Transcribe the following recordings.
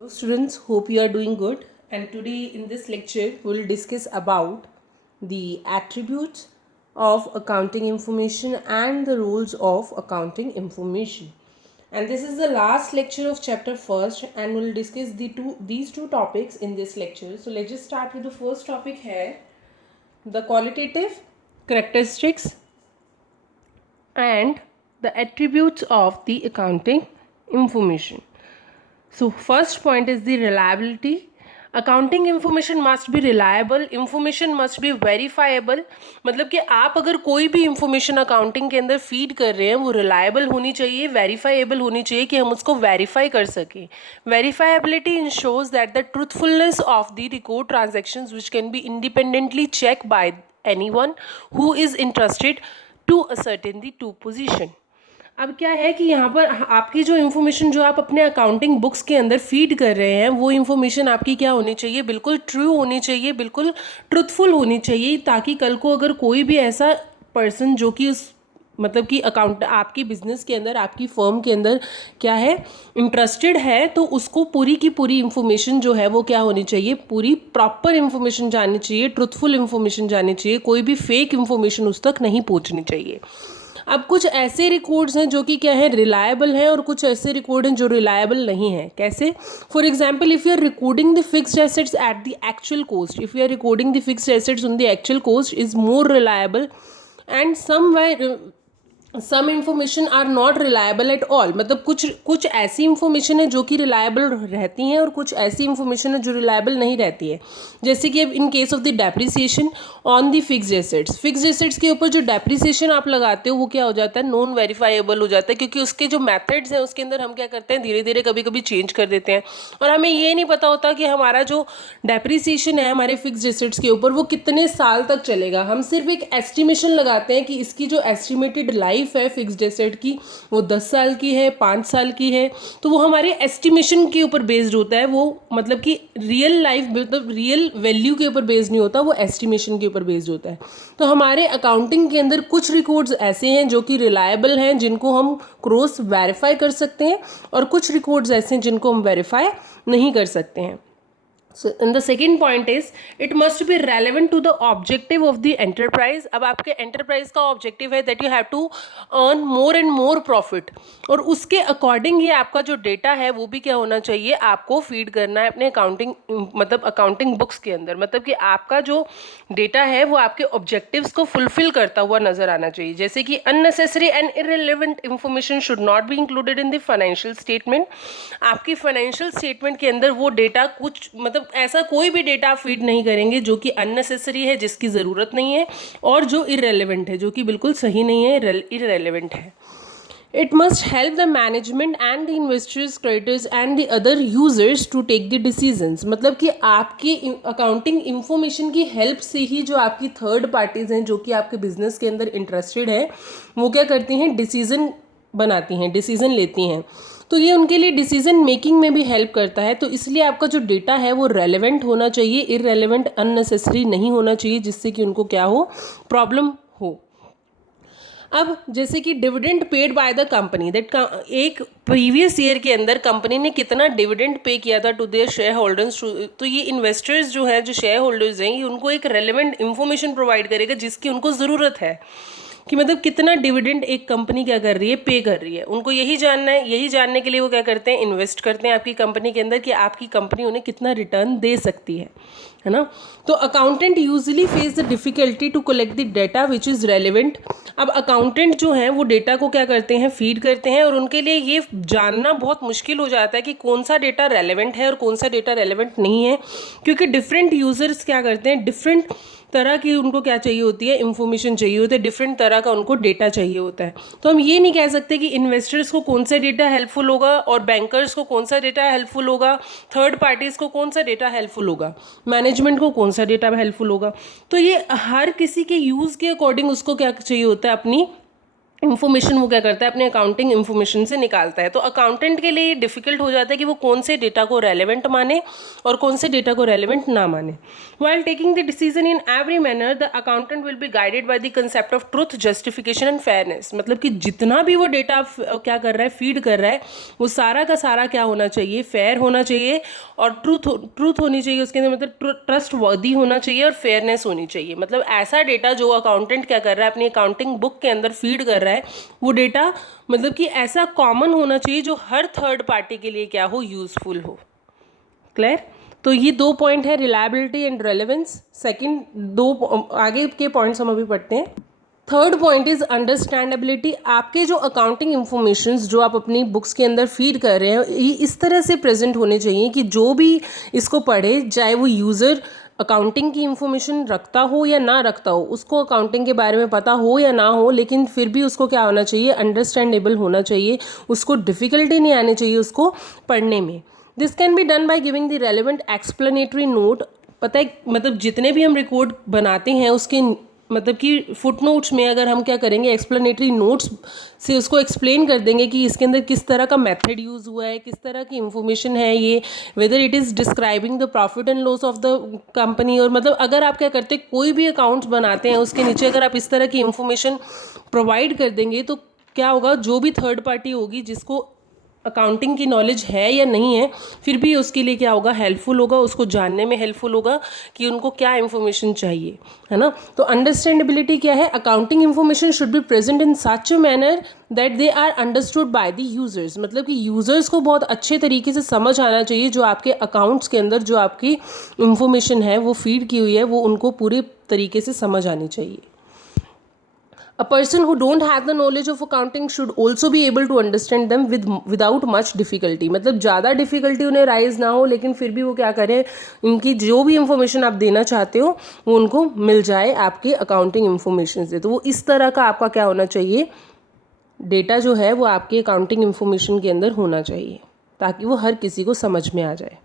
Hello students, hope you are doing good, and today in this lecture we will discuss about the attributes of accounting information and the rules of accounting information. And this is the last lecture of chapter first, and we'll discuss these two topics in this lecture. So let's just start with the first topic here, the qualitative characteristics and the attributes of the accounting information. So first point is the reliability. Accounting information must be reliable, information must be verifiable. मतलब कि आप अगर कोई भी information accounting के अंदर feed कर रहे हैं वो रिलायबल होनी चाहिए, वेरीफाइबल होनी चाहिए कि हम उसको वेरीफाई कर सकें. Verifiability ensures that the truthfulness of the record transactions which can be independently check by anyone who is interested to ascertain the true position. अब क्या है कि यहाँ पर आपकी जो इन्फॉर्मेशन जो आप अपने अकाउंटिंग बुक्स के अंदर फीड कर रहे हैं वो इन्फॉर्मेशन आपकी क्या होनी चाहिए, बिल्कुल ट्रू होनी चाहिए, बिल्कुल ट्रुथफुल होनी चाहिए, ताकि कल को अगर कोई भी ऐसा पर्सन जो कि उस मतलब कि अकाउंट आपकी बिजनेस के अंदर आपकी फर्म के अंदर क्या है इंटरेस्टेड है, तो उसको पूरी की पूरी इन्फॉर्मेशन जो है वो क्या होनी चाहिए, पूरी प्रॉपर इन्फॉर्मेशन जाननी चाहिए, ट्रुथफुल इन्फॉर्मेशन जाननी चाहिए, कोई भी फेक इन्फॉर्मेशन उस तक नहीं पहुँचनी चाहिए. अब कुछ ऐसे रिकॉर्ड्स हैं जो कि क्या है रिलायबल हैं और कुछ ऐसे रिकॉर्ड हैं जो रिलायबल नहीं है. कैसे? For example, if you are recording the fixed assets at the actual cost, if you are recording the fixed assets on the actual cost is more reliable and some information are not reliable at all. मतलब कुछ ऐसी information है जो कि reliable रहती हैं और कुछ ऐसी इंफॉर्मेशन है जो रिलायबल नहीं रहती है. जैसे कि अब in case of the depreciation on the fixed assets के ऊपर जो डेप्रिसिएशन आप लगाते हो वो क्या हो जाता है, नॉन वेरीफाइबल हो जाता है, क्योंकि उसके जो मेथड्स हैं उसके अंदर हम क्या करते हैं धीरे धीरे कभी कभी चेंज कर देते हैं और हमें ये नहीं पता होता कि हमारा जो डेप्रिसिएशन है हमारे फिक्स्ड एसेट्स के ऊपर वो कितने साल तक चलेगा. हम सिर्फ एक एस्टिमेशन लगाते हैं कि इसकी जो एस्टिमेटेड लाइफ है फिक्स्ड एसेट की वो 10 साल की है, 5 साल की है, तो वो हमारे एस्टिमेशन के ऊपर बेस्ड होता है. वो मतलब कि रियल लाइफ मतलब रियल वैल्यू के ऊपर बेस्ड नहीं होता, वो एस्टिमेशन के ऊपर बेस्ड होता है. तो हमारे अकाउंटिंग के अंदर कुछ रिकॉर्ड्स ऐसे हैं जो कि रिलायबल हैं, जिनको हम क्रॉस वेरीफाई कर सकते हैं, और कुछ रिकॉर्ड्स ऐसे हैं जिनको हम वेरीफाई नहीं कर सकते हैं. So, and the second point is it must be relevant to the objective of the enterprise. अब आपके enterprise का objective है that you have to earn more and more profit, और उसके according ही आपका जो data है वो भी क्या होना चाहिए, आपको feed करना है अपने accounting मतलब accounting books के अंदर. मतलब कि आपका जो data है वो आपके objectives को fulfill करता हुआ नजर आना चाहिए. जैसे कि unnecessary and irrelevant information should not be included in the financial statement. आपकी financial statement के अंदर वो data कुछ मतलब ऐसा कोई भी डेटा आप फीड नहीं करेंगे जो कि अननेसेसरी है, जिसकी ज़रूरत नहीं है, और जो इररेलेवेंट है, जो कि बिल्कुल सही नहीं है, इररेलेवेंट है. It must help the management and the investors, creditors and the other users to take the decisions. मतलब कि आपकी अकाउंटिंग इंफॉर्मेशन की हेल्प से ही जो आपकी थर्ड पार्टीज़ हैं जो कि आपके बिजनेस के अंदर इंटरेस्टेड है वो क्या करती हैं, डिसीजन बनाती हैं, डिसीजन लेती हैं. तो ये उनके लिए डिसीजन मेकिंग में भी हेल्प करता है. तो इसलिए आपका जो डेटा है वो रेलेवेंट होना चाहिए, इररेलेवेंट अननेसेसरी नहीं होना चाहिए, जिससे कि उनको क्या हो, प्रॉब्लम हो. अब जैसे कि dividend paid by the company, that एक प्रीवियस ईयर के अंदर कंपनी ने कितना डिविडेंड पे किया था टू देयर शेयर होल्डर्स. तो ये इन्वेस्टर्स जो है, जो शेयर होल्डर्स हैं, ये उनको एक रेलेवेंट इंफॉर्मेशन प्रोवाइड करेगा जिसकी उनको ज़रूरत है कि मतलब कितना डिविडेंड एक कंपनी क्या कर रही है, पे कर रही है. उनको यही जानना है. यही जानने के लिए वो क्या करते हैं, इन्वेस्ट करते हैं आपकी कंपनी के अंदर कि आपकी कंपनी उन्हें कितना रिटर्न दे सकती है ना. तो accountant usually face the difficulty to collect the data which is relevant. अब अकाउंटेंट जो हैं वो डेटा को क्या करते हैं, फीड करते हैं, और उनके लिए ये जानना बहुत मुश्किल हो जाता है कि कौन सा डेटा रेलिवेंट है और कौन सा डेटा रेलिवेंट नहीं है, क्योंकि डिफरेंट यूजर्स क्या करते हैं, डिफरेंट तरह की उनको क्या चाहिए होती है, इंफॉर्मेशन चाहिए होती है, डिफरेंट तरह का उनको डेटा चाहिए होता है. तो हम ये नहीं कह सकते कि इन्वेस्टर्स को कौन सा डेटा हेल्पफुल होगा और बैंकर्स को कौन सा डेटा हेल्पफुल होगा, थर्ड पार्टीज़ को कौन सा डेटा हेल्पफुल होगा, मैनेजमेंट को कौन सा डेटा हेल्पफुल होगा. तो ये हर किसी के यूज़ के अकॉर्डिंग उसको क्या चाहिए होता है, अपनी इन्फॉर्मेशन वो क्या करता है, अपने अकाउंटिंग इन्फॉर्मेशन से निकालता है। तो अकाउंटेंट के लिए ये डिफिकल्ट हो जाता है कि वो कौन से डेटा को रेलेवेंट माने और कौन से डेटा को रेलेवेंट ना माने। While taking the decision in every manner the accountant will be guided by the concept of truth, justification and fairness. मतलब कि जितना भी वो डेटा क्या कर रहा है, फीड कर रहा है, वो सारा का सारा क्या होना चाहिए, फेयर होना चाहिए और ट्रूथ होनी चाहिए उसके अंदर, मतलब ट्रस्ट वर्दी होना चाहिए और फेयरनेस होनी चाहिए। मतलब ऐसा डेटा जो अकाउंटेंट क्या कर रहा है, अपनी अकाउंटिंग बुक के अंदर फीड कर रहा है, वो डेटा मतलब कि ऐसा कॉमन होना चाहिए जो हर थर्ड पार्टी के लिए क्या हो, यूजफुल हो। क्लियर? तो ये दो पॉइंट है, रिलायबिलिटी एंड रेलेवेंस। सेकंड दो आगे के पॉइंट्स हम अभी पढ़ते हैं। Third point is understandability. आपके जो अकाउंटिंग इंफॉर्मेशंस जो आप अपनी बुक्स के अंदर फीड कर रहे हैं, ये इस तरह से प्रेजेंट होने चाहिए कि जो भी इसको पढ़े, चाहे वो यूज़र अकाउंटिंग की इंफॉर्मेशन रखता हो या ना रखता हो, उसको अकाउंटिंग के बारे में पता हो या ना हो, लेकिन फिर भी उसको क्या होना चाहिए, अंडरस्टैंडेबल होना चाहिए, उसको डिफ़िकल्टी नहीं आनी चाहिए उसको पढ़ने में। This can be done by giving the relevant explanatory note. पता है, मतलब जितने भी हम रिकॉर्ड बनाते हैं उसके मतलब कि फुट नोट्स में अगर हम क्या करेंगे, एक्सप्लेनेटरी नोट्स से उसको एक्सप्लेन कर देंगे कि इसके अंदर किस तरह का मेथड यूज़ हुआ है, किस तरह की इंफॉर्मेशन है ये, weather it is describing the profit and loss of the company. और मतलब अगर आप क्या करते हैं, कोई भी अकाउंट्स बनाते हैं उसके नीचे अगर आप इस तरह की इंफॉर्मेशन प्रोवाइड कर देंगे तो क्या होगा, जो भी थर्ड पार्टी होगी जिसको अकाउंटिंग की नॉलेज है या नहीं है, फिर भी उसके लिए क्या होगा, हेल्पफुल होगा, उसको जानने में हेल्पफुल होगा कि उनको क्या इन्फॉर्मेशन चाहिए, है ना। तो अंडरस्टैंडेबिलिटी क्या है, accounting information should be present in such a manner that they are understood by the users. मतलब कि यूजर्स को बहुत अच्छे तरीके से समझ आना चाहिए, जो आपके अकाउंट्स के अंदर जो आपकी इंफॉर्मेशन है वो फीड की हुई है, वो उनको पूरे तरीके से समझ आनी चाहिए। A person who don't have the knowledge of accounting should also be able to understand them without much difficulty। मतलब ज़्यादा डिफ़िकल्टी उन्हें राइज ना हो, लेकिन फिर भी वो क्या करें, इनकी जो भी इंफॉर्मेशन आप देना चाहते हो वो उनको मिल जाए आपके अकाउंटिंग इंफॉर्मेशन से। तो वो इस तरह का आपका क्या होना चाहिए, डेटा जो है वो आपके अकाउंटिंग इंफॉर्मेशन के अंदर होना चाहिए, ताकि वो हर किसी को समझ में आ जाए।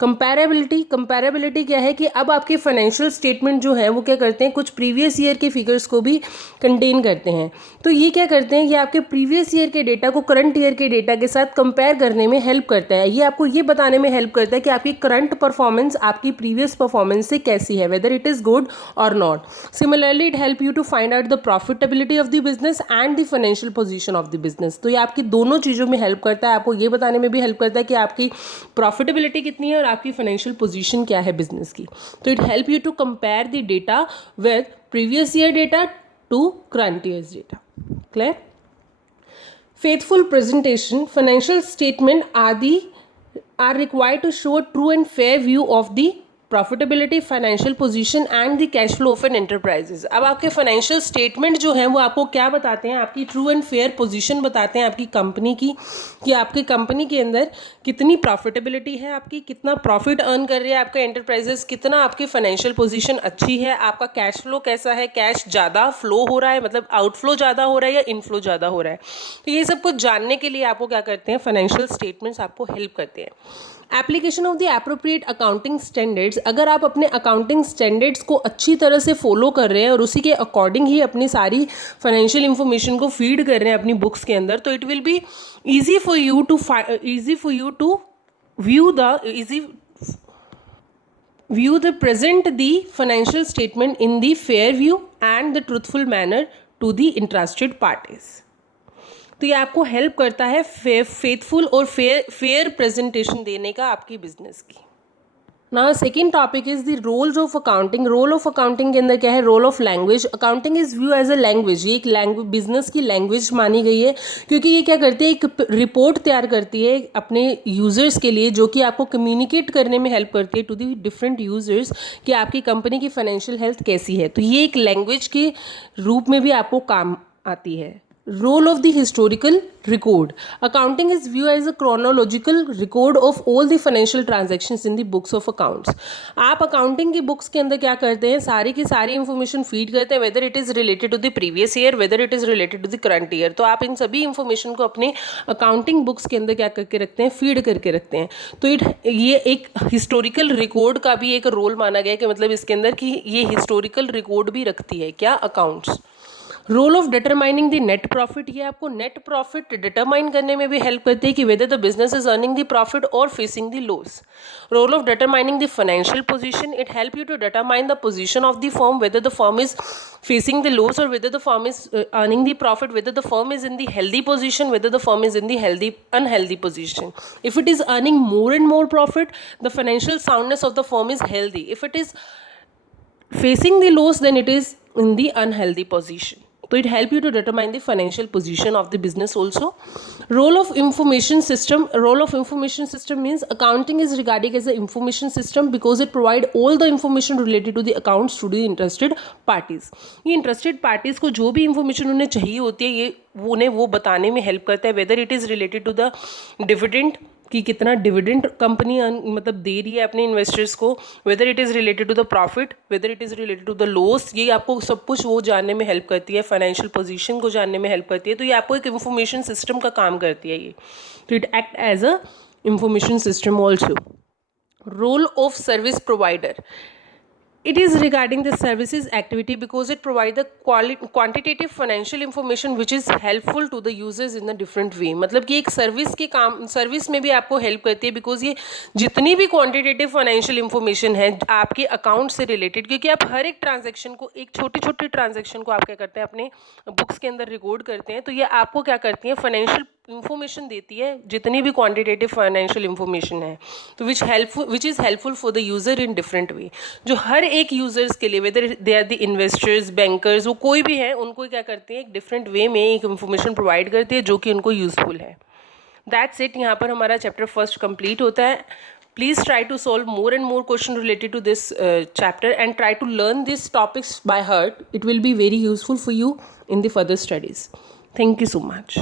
कंपैरेबिलिटी क्या है कि अब आपके फाइनेंशियल स्टेटमेंट जो है वो क्या करते हैं, कुछ प्रीवियस ईयर के फिगर्स को भी कंटेन करते हैं। तो ये क्या करते हैं, ये आपके प्रीवियस ईयर के डेटा को करंट ईयर के डेटा के साथ कंपेयर करने में हेल्प करता है। ये आपको ये बताने में हेल्प करता है कि आपकी करंट परफॉर्मेंस आपकी प्रीवियस परफॉर्मेंस से कैसी है, वेदर इट इज़ गुड और not. Similarly it help you to find out the profitability of the business and the financial position of the business. तो ये आपकी दोनों चीज़ों में हेल्प करता है, आपको ये बताने में भी हेल्प करता है कि आपकी प्रॉफिटेबिलिटी कितनी है और आपकी फाइनेंशियल पोजीशन क्या है बिजनेस की। तो it help you to compare the data with previous year data to current years data. Clear? Faithful presentation, financial statement are required to show a true and fair view of the profitability, financial position and the cash flow of an enterprises. अब आपके financial statement जो हैं वो आपको क्या बताते हैं, आपकी ट्रू एंड फेयर पोजीशन बताते हैं आपकी कंपनी की, कि आपकी कंपनी के अंदर कितनी प्रॉफिटेबिलिटी है, आपकी कितना प्रॉफिट अर्न कर रही है आपका एंटरप्राइजेज, कितना आपकी फाइनेंशियल पोजीशन अच्छी है, आपका कैश फ्लो कैसा है, कैश ज़्यादा फ्लो हो रहा है, मतलब आउटफ्लो ज़्यादा हो रहा है या इनफ्लो ज़्यादा हो रहा है। तो ये सब कुछ जानने के लिए आपको क्या करते हैं, फाइनेंशियल स्टेटमेंट्स आपको हेल्प करते हैं। Application of the appropriate accounting standards, अगर आप अपने अकाउंटिंग स्टैंडर्ड्स को अच्छी तरह से फॉलो कर रहे हैं और उसी के अकॉर्डिंग ही अपनी सारी फाइनेंशियल इंफॉर्मेशन को फीड कर रहे हैं अपनी बुक्स के अंदर, तो it will be easy for you to view the present the financial statement in the fair view and the truthful manner to the interested parties. तो ये आपको हेल्प करता है फेथफुल और फेयर प्रेजेंटेशन देने का आपकी बिजनेस की। Now second topic is the roles of accounting. Role of accounting के अंदर क्या है, role of language. Accounting is view as a language, ये एक लैंग्वेज बिजनेस की लैंग्वेज मानी गई है, क्योंकि ये क्या करती है, एक रिपोर्ट तैयार करती है अपने यूजर्स के लिए, जो कि आपको कम्युनिकेट करने में हेल्प करती है टू दी डिफरेंट यूजर्स कि आपकी कंपनी की फाइनेंशियल हेल्थ कैसी है। तो ये एक लैंग्वेज के रूप में भी आपको काम आती है। Role of the historical record. Accounting is viewed as a chronological record of all the financial transactions in the books of accounts. आप अकाउंटिंग की बुक्स के अंदर क्या करते हैं, सारी की सारी इंफॉर्मेशन फीड करते हैं, whether it is related to the previous year, whether it is related to the current year. तो आप इन सभी इंफॉर्मेशन को अपने अकाउंटिंग बुक्स के अंदर क्या करके रखते हैं, फीड करके रखते हैं। तो ये एक हिस्टोरिकल रिकॉर्ड का भी एक रोल माना गया है कि मतलब इसके अंदर कि ये हिस्टोरिकल रिकॉर्ड भी रखती है क्या, accounts. Role of determining the net profit, ये आपको नेट प्रॉफिट डिटरमाइन करने में भी हेल्प करती है कि whether the business is earning the profit और facing the loss. Role of determining the financial position, it help you to determine the position of the firm, whether the firm is facing the loss or whether the firm is earning the profit, whether the firm is in the healthy position, whether the firm is in the healthy unhealthy position. If it is earning more and more profit, the financial soundness of the firm is healthy. If it is facing the loss, then it is in the unhealthy position. So it help you to determine the financial position of the business also. Role of information system. Role of information system means accounting is regarded as an information system because it provide all the information related to the accounts to the interested parties. ये interested parties को जो भी information उन्हें चाहिए होती है, ये उन्हें वो बताने में help करता है, whether it is related to the dividend, कि कितना डिविडेंड कंपनी मतलब दे रही है अपने इन्वेस्टर्स को, whether it is related to the profit, whether it is related to the loss, ये आपको सब कुछ वो जानने में हेल्प करती है, फाइनेंशियल पोजीशन को जानने में हेल्प करती है. तो ये आपको एक इंफॉर्मेशन सिस्टम का काम करती है ये. तो it act as a information system also. Role of service provider, it is regarding the services activity because it provides the quantitative financial information which is helpful to the users in a different way. मतलब कि एक service के काम, service में भी आपको help करती है बिकॉज ये जितनी भी क्वांटिटेटिव फाइनेंशियल इंफॉर्मेशन है आपके अकाउंट से रिलेटेड, क्योंकि आप हर एक ट्रांजेक्शन को, एक छोटी छोटी ट्रांजेक्शन को आप क्या करते हैं अपने बुक्स के अंदर रिकॉर्ड करते हैं, तो ये आपको क्या करती है फाइनेंशियल इंफॉर्मेशन देती है, जितनी भी क्वांटिटेटिव फाइनेंशियल इंफॉर्मेशन है, तो which is helpful for the user in different way. जो हर एक यूज़र्स के लिए, whether they are the investors, bankers, वो कोई भी है, उनको क्या करती है एक डिफरेंट वे में एक इंफॉर्मेशन प्रोवाइड करती है जो कि उनको यूजफुल है. That's it. यहाँ पर हमारा चैप्टर फर्स्ट कंप्लीट होता है. Please try to solve more and more questions related to this chapter and try to learn these topics by heart. It will be very useful for you in the further studies. Thank you so much.